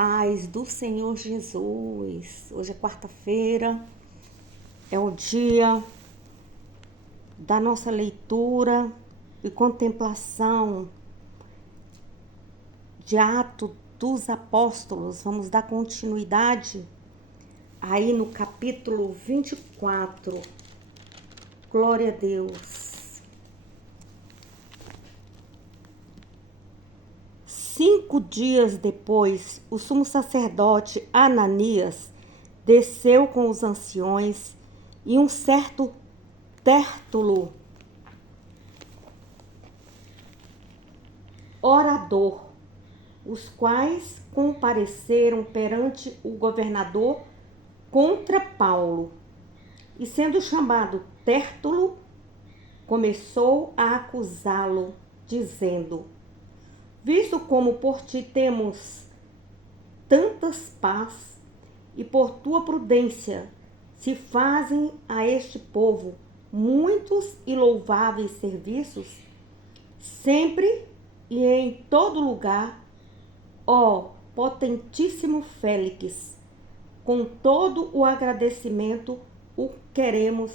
paz do Senhor Jesus. Hoje é quarta-feira, é o dia da nossa leitura e contemplação de Atos dos Apóstolos. Vamos dar continuidade aí no capítulo 24. Glória a Deus. 5 dias depois, o sumo sacerdote Ananias desceu com os anciões e um certo Tértulo, orador, os quais compareceram perante o governador contra Paulo. E sendo chamado Tértulo, começou a acusá-lo, dizendo: visto como por ti temos tantas paz, e por tua prudência se fazem a este povo muitos e louváveis serviços, sempre e em todo lugar, ó potentíssimo Félix, com todo o agradecimento o queremos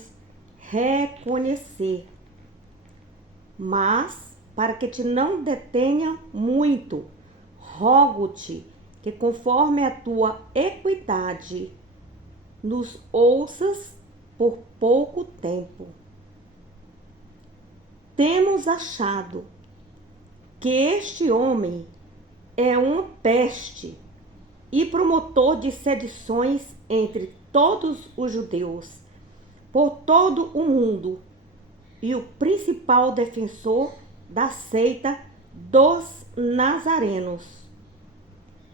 reconhecer. Mas, para que te não detenha muito, rogo-te que, conforme a tua equidade, nos ouças por pouco tempo. Temos achado que este homem é uma peste e promotor de sedições entre todos os judeus, por todo o mundo, e o principal defensor da seita dos nazarenos,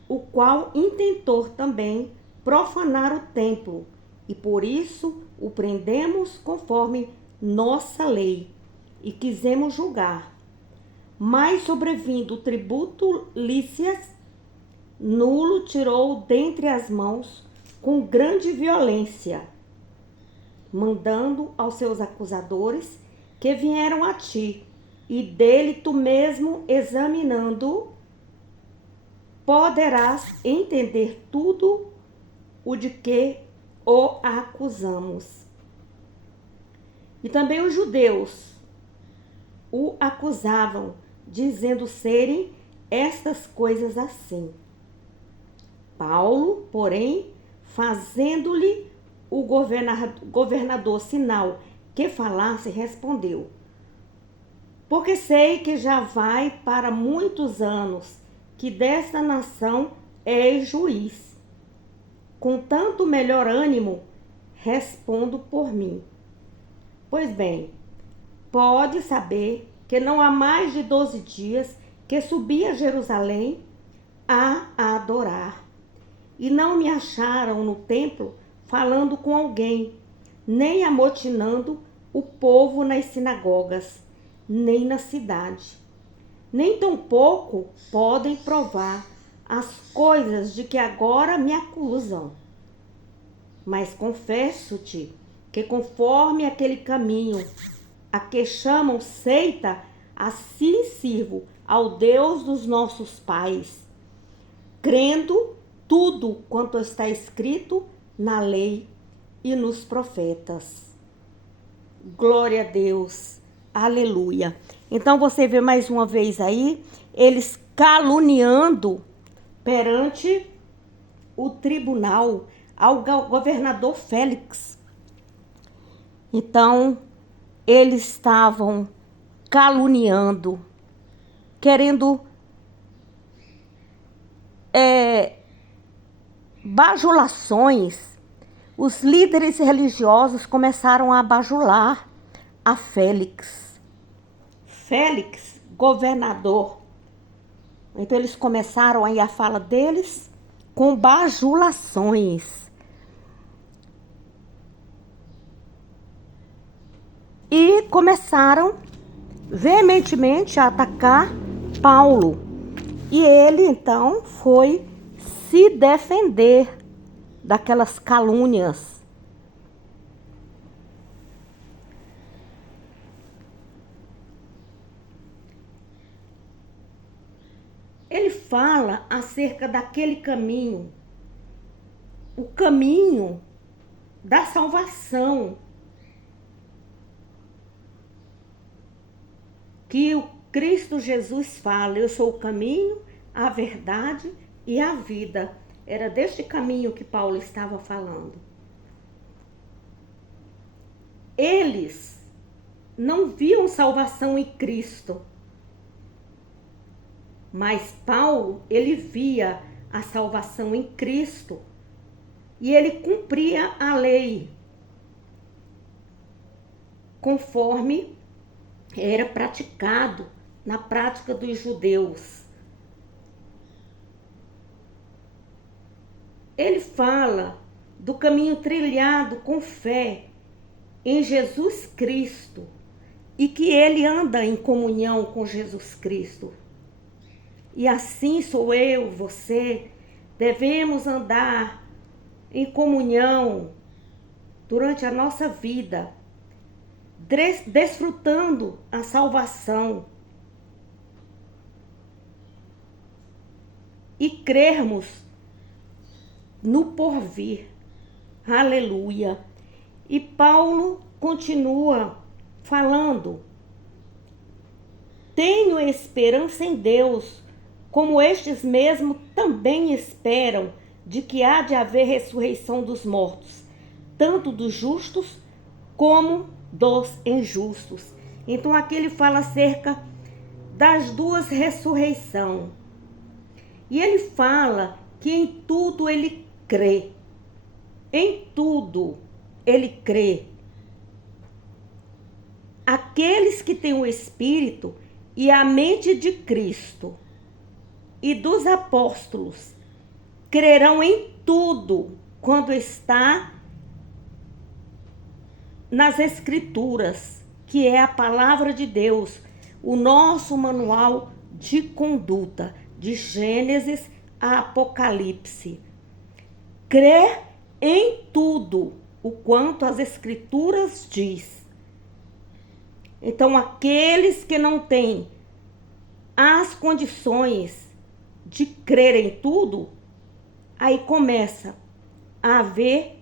o qual intentou também profanar o templo, e por isso o prendemos conforme nossa lei, e quisemos julgar. Mas sobrevindo o tributo Lícias, nulo tirou dentre as mãos com grande violência, mandando aos seus acusadores que vieram a ti, e dele tu mesmo examinando, poderás entender tudo o de que o acusamos. E também os judeus o acusavam, dizendo serem estas coisas assim. Paulo, porém, fazendo-lhe o governador sinal que falasse, respondeu: porque sei que já vai para muitos anos que desta nação és juiz. Com tanto melhor ânimo, respondo por mim. Pois bem, pode saber que não há mais de 12 dias que subi a Jerusalém a adorar. E não me acharam no templo falando com alguém, nem amotinando o povo nas sinagogas, nem na cidade. Nem tampouco podem provar as coisas de que agora me acusam. Mas confesso-te que, conforme aquele caminho a que chamam seita, assim sirvo ao Deus dos nossos pais, crendo tudo quanto está escrito na lei e nos profetas. Glória a Deus, aleluia. Então você vê mais uma vez aí, eles caluniando perante o tribunal ao governador Félix. Então, eles estavam caluniando, querendo bajulações. Os líderes religiosos começaram a bajular a Félix. Félix, governador. Então eles começaram aí a fala deles com bajulações. E começaram veementemente a atacar Paulo. E ele então foi se defender daquelas calúnias. Ele fala acerca daquele caminho, o caminho da salvação, que o Cristo Jesus fala: eu sou o caminho, a verdade e a vida. Era deste caminho que Paulo estava falando. Eles não viam salvação em Cristo, mas Paulo, ele via a salvação em Cristo e ele cumpria a lei conforme era praticado na prática dos judeus. Ele fala do caminho trilhado com fé em Jesus Cristo e que ele anda em comunhão com Jesus Cristo. E assim sou eu, você, devemos andar em comunhão durante a nossa vida, desfrutando a salvação e crermos no porvir. Aleluia! E Paulo continua falando: tenho esperança em Deus, como estes mesmo também esperam, de que há de haver ressurreição dos mortos, tanto dos justos como dos injustos. Então aqui ele fala acerca das duas ressurreições. E ele fala que em tudo ele crê. Em tudo ele crê. Aqueles que têm o Espírito e a mente de Cristo e dos apóstolos crerão em tudo quando está nas Escrituras, que é a palavra de Deus, o nosso manual de conduta, de Gênesis a Apocalipse. Crer em tudo o quanto as Escrituras diz. Então, aqueles que não têm as condições de crer em tudo, aí começa a haver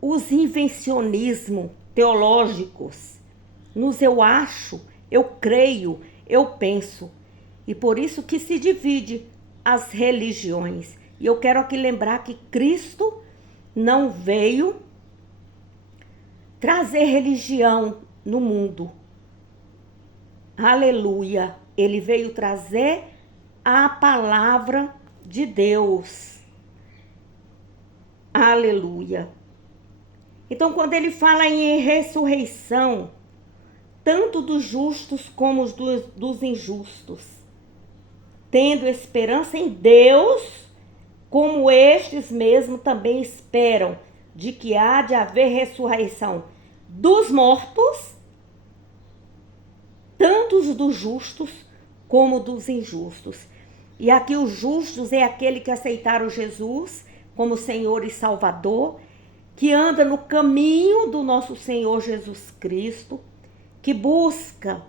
os invencionismos teológicos, nos eu acho, eu creio, eu penso. E por isso que se divide as religiões. E eu quero aqui lembrar que Cristo não veio trazer religião no mundo. Aleluia! Ele veio trazer a palavra de Deus. Aleluia! Então, quando ele fala em ressurreição, tanto dos justos como dos injustos, tendo esperança em Deus, como estes mesmo também esperam, de que há de haver ressurreição dos mortos, tanto dos justos como dos injustos. E aqui os justos é aquele que aceitaram Jesus como Senhor e Salvador, que anda no caminho do nosso Senhor Jesus Cristo, que busca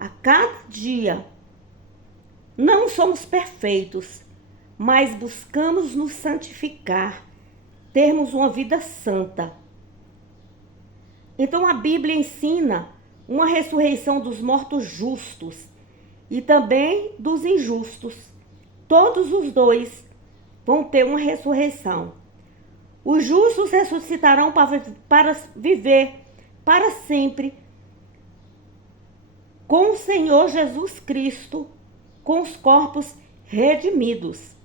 a cada dia. Não somos perfeitos, mas buscamos nos santificar, termos uma vida santa. Então a Bíblia ensina uma ressurreição dos mortos justos e também dos injustos. Todos os dois vão ter uma ressurreição. Os justos ressuscitarão para viver para sempre com o Senhor Jesus Cristo, com os corpos redimidos,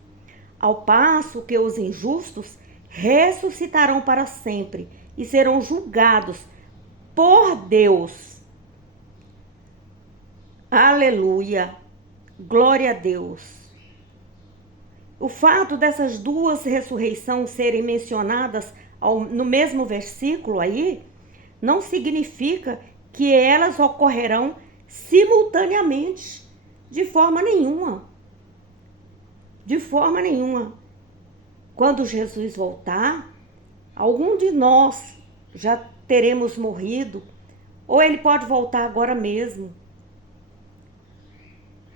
ao passo que os injustos ressuscitarão para sempre e serão julgados por Deus. Aleluia! Glória a Deus! O fato dessas duas ressurreições serem mencionadas no mesmo versículo aí, não significa que elas ocorrerão simultaneamente, de forma nenhuma. De forma nenhuma. Quando Jesus voltar, algum de nós já teremos morrido, ou ele pode voltar agora mesmo.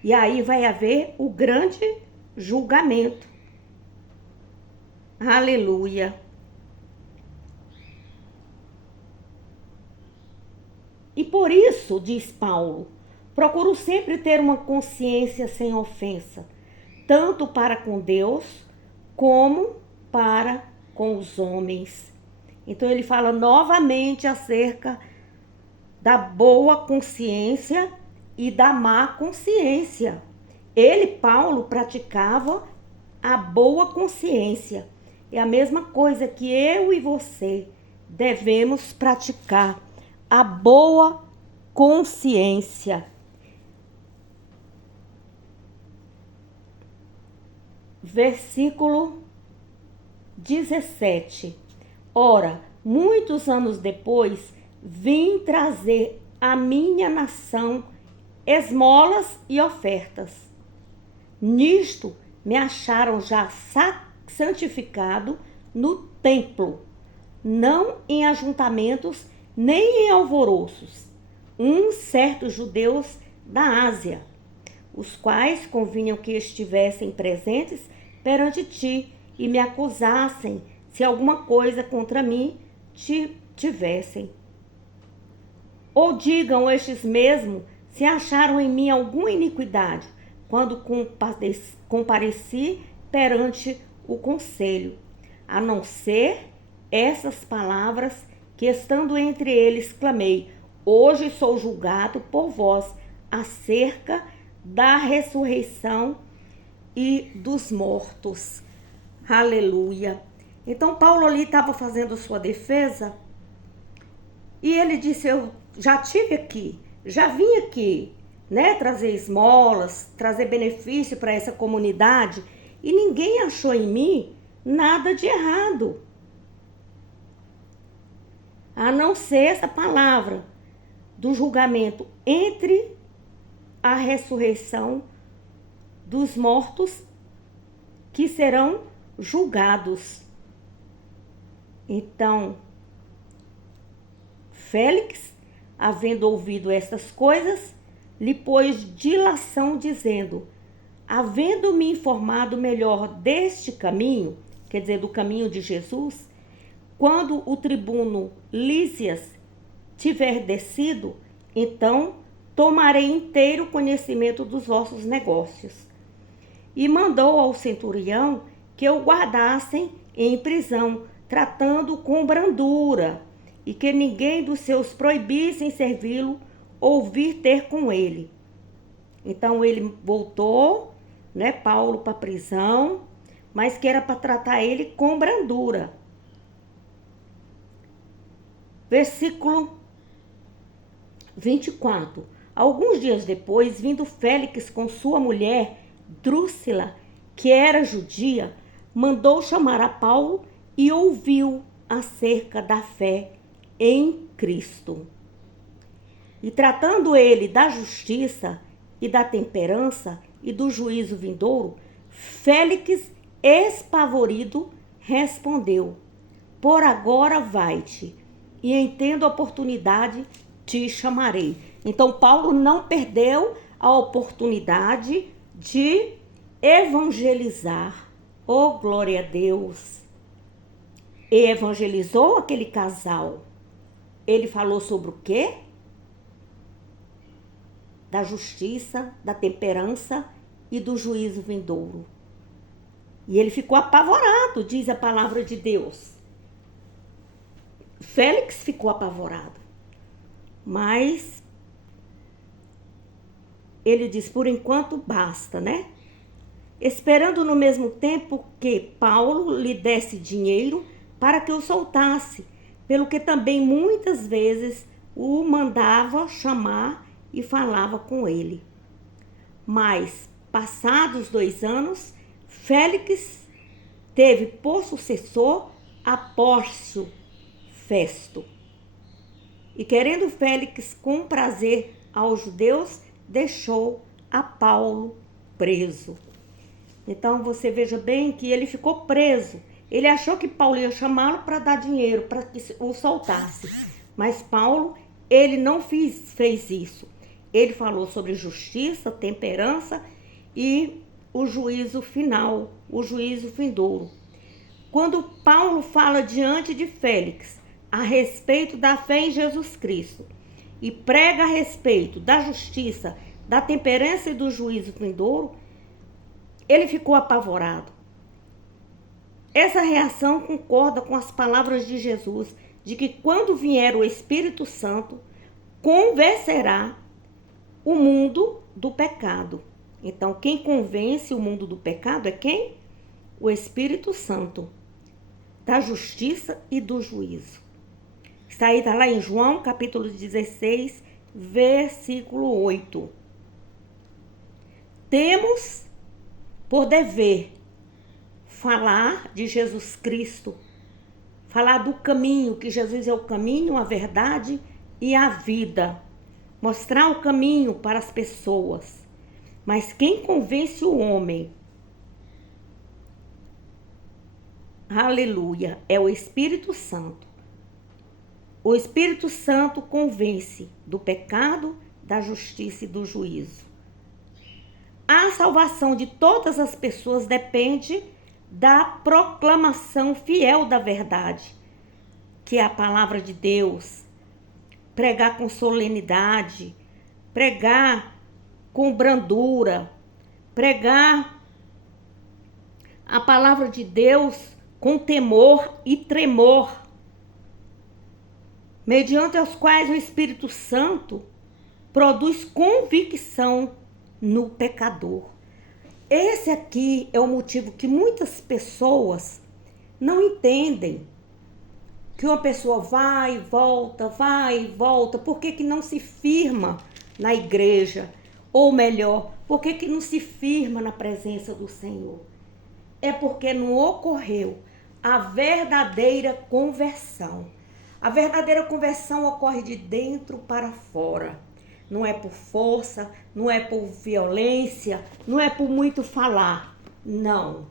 E aí vai haver o grande julgamento. Aleluia. E por isso, diz Paulo, procuro sempre ter uma consciência sem ofensa, tanto para com Deus como para com os homens. Então ele fala novamente acerca da boa consciência e da má consciência. Ele, Paulo, praticava a boa consciência. É a mesma coisa que eu e você devemos praticar, a boa consciência. Versículo 17. Ora, muitos anos depois, vim trazer à minha nação esmolas e ofertas. Nisto me acharam já santificado no templo, não em ajuntamentos nem em alvoroços, uns certos judeus da Ásia, os quais convinham que estivessem presentes perante ti e me acusassem se alguma coisa contra mim tivessem. Ou digam estes mesmo se acharam em mim alguma iniquidade, quando compareci perante o conselho, a não ser essas palavras que, estando entre eles, clamei: hoje sou julgado por vós acerca da ressurreição e dos mortos. Aleluia. Então Paulo ali estava fazendo sua defesa e ele disse: eu já tive aqui, já vim aqui, né, trazer esmolas, trazer benefício para essa comunidade, e ninguém achou em mim nada de errado, a não ser essa palavra do julgamento entre a ressurreição dos mortos, que serão julgados. Então, Félix, havendo ouvido estas coisas, lhe pôs dilação, dizendo: havendo-me informado melhor deste caminho, quer dizer, do caminho de Jesus, quando o tribuno Lísias tiver descido, então tomarei inteiro conhecimento dos vossos negócios. E mandou ao centurião que o guardassem em prisão, tratando com brandura, e que ninguém dos seus proibissem servi-lo ou vir ter com ele. Então ele voltou, né, Paulo, para a prisão, mas que era para tratar ele com brandura. Versículo 24. Alguns dias depois, vindo Félix com sua mulher, Drúxila, que era judia, mandou chamar a Paulo e ouviu acerca da fé em Cristo. E tratando ele da justiça e da temperança e do juízo vindouro, Félix, espavorido, respondeu: por agora vai-te, e em tendo oportunidade te chamarei. Então Paulo não perdeu a oportunidade de evangelizar. Oh, glória a Deus! E evangelizou aquele casal. Ele falou sobre o quê? Da justiça, da temperança e do juízo vindouro. E ele ficou apavorado, diz a palavra de Deus. Félix ficou apavorado. Mas ele diz: por enquanto basta, né? Esperando no mesmo tempo que Paulo lhe desse dinheiro para que o soltasse, pelo que também muitas vezes o mandava chamar e falava com ele. Mas, passados 2 anos, Félix teve por sucessor a Pórcio Festo. E querendo Félix comprazer aos judeus, deixou a Paulo preso. Então você veja bem que ele ficou preso. Ele achou que Paulo ia chamá-lo para dar dinheiro, para que o soltasse. Mas Paulo, ele não fez isso. Ele falou sobre justiça, temperança e o juízo final, o juízo vindouro. Quando Paulo fala diante de Félix a respeito da fé em Jesus Cristo e prega a respeito da justiça, da temperança e do juízo vindouro, ele ficou apavorado. Essa reação concorda com as palavras de Jesus, de que quando vier o Espírito Santo, convencerá o mundo do pecado. Então, quem convence o mundo do pecado é quem? O Espírito Santo, da justiça e do juízo. Está lá em João, capítulo 16, versículo 8. Temos por dever falar de Jesus Cristo, falar do caminho, que Jesus é o caminho, a verdade e a vida. Mostrar o caminho para as pessoas. Mas quem convence o homem, aleluia, é o Espírito Santo. O Espírito Santo convence do pecado, da justiça e do juízo. A salvação de todas as pessoas depende da proclamação fiel da verdade, que é a palavra de Deus. Pregar com solenidade, pregar com brandura, pregar a palavra de Deus com temor e tremor, mediante os quais o Espírito Santo produz convicção no pecador. Esse aqui é o motivo que muitas pessoas não entendem. Que uma pessoa vai e volta, por que não se firma na igreja? Ou melhor, por que não se firma na presença do Senhor? É porque não ocorreu a verdadeira conversão. A verdadeira conversão ocorre de dentro para fora. Não é por força, não é por violência, não é por muito falar. Não.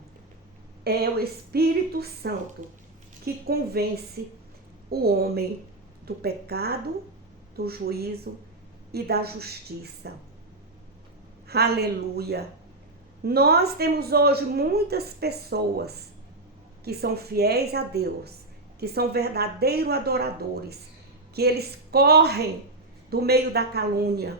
É o Espírito Santo que convence o homem do pecado, do juízo e da justiça. Aleluia! Nós temos hoje muitas pessoas que são fiéis a Deus, que são verdadeiros adoradores, que eles correm do meio da calúnia.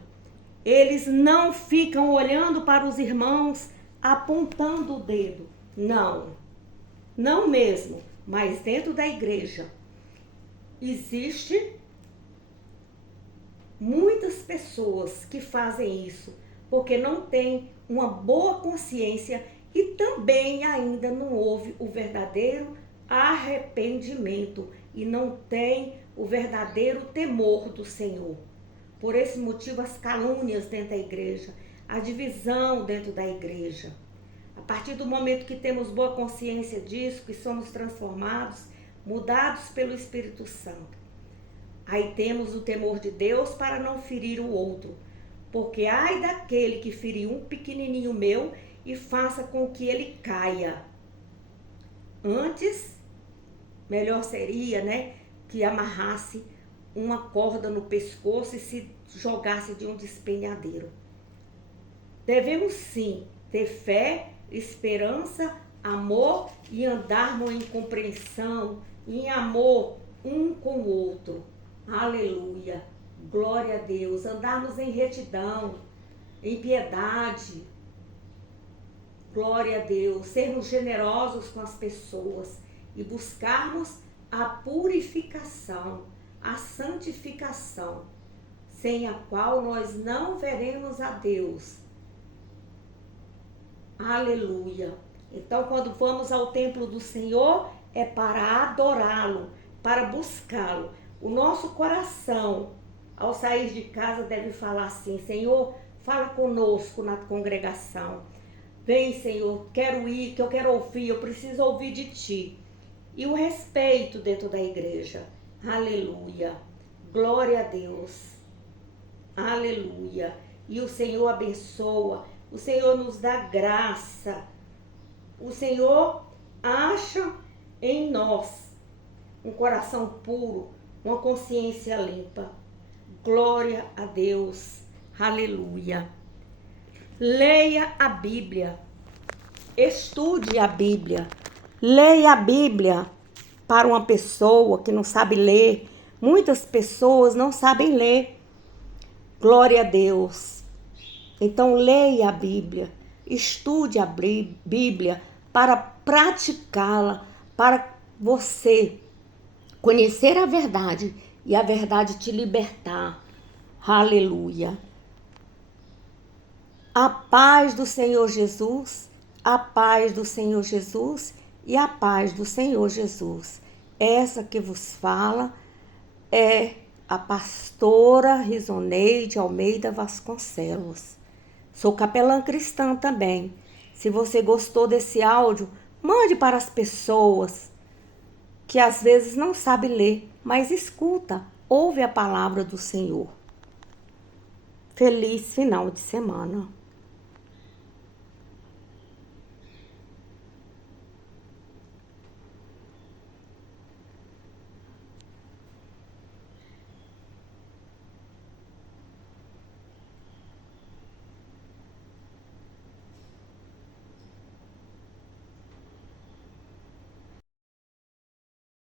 Eles não ficam olhando para os irmãos, apontando o dedo. Não mesmo, mas dentro da igreja existe muitas pessoas que fazem isso porque não têm uma boa consciência e também ainda não houve o verdadeiro arrependimento e não tem o verdadeiro temor do Senhor. Por esse motivo, as calúnias dentro da igreja, a divisão dentro da igreja. A partir do momento que temos boa consciência disso, que somos transformados, mudados pelo Espírito Santo, aí temos o temor de Deus para não ferir o outro. Porque ai daquele que ferir um pequenininho meu e faça com que ele caia. Antes, melhor seria, que amarrasse uma corda no pescoço e se jogasse de um despenhadeiro. Devemos sim ter fé, esperança, amor e andarmos em compreensão, em amor um com o outro. Aleluia! Glória a Deus! Andarmos em retidão, em piedade. Glória a Deus! Sermos generosos com as pessoas e buscarmos a purificação, a santificação, sem a qual nós não veremos a Deus. Aleluia! Então, quando vamos ao templo do Senhor, é para adorá-lo, para buscá-lo. O nosso coração, ao sair de casa, deve falar assim: Senhor, fala conosco na congregação. Vem, Senhor, quero ir, que eu quero ouvir, eu preciso ouvir de Ti. E o respeito dentro da igreja. Aleluia! Glória a Deus! Aleluia! E o Senhor abençoa, o Senhor nos dá graça. O Senhor acha em nós um coração puro, uma consciência limpa. Glória a Deus. Aleluia. Leia a Bíblia. Estude a Bíblia. Leia a Bíblia para uma pessoa que não sabe ler. Muitas pessoas não sabem ler. Glória a Deus. Então, leia a Bíblia. Estude a Bíblia para praticá-la, para você conhecer a verdade e a verdade te libertar. Aleluia. A paz do Senhor Jesus, a paz do Senhor Jesus e a paz do Senhor Jesus. Essa que vos fala é a pastora Risoneide Almeida Vasconcelos. Sou capelã cristã também. Se você gostou desse áudio, mande para as pessoas que às vezes não sabem ler, mas escuta, ouve a palavra do Senhor. Feliz final de semana.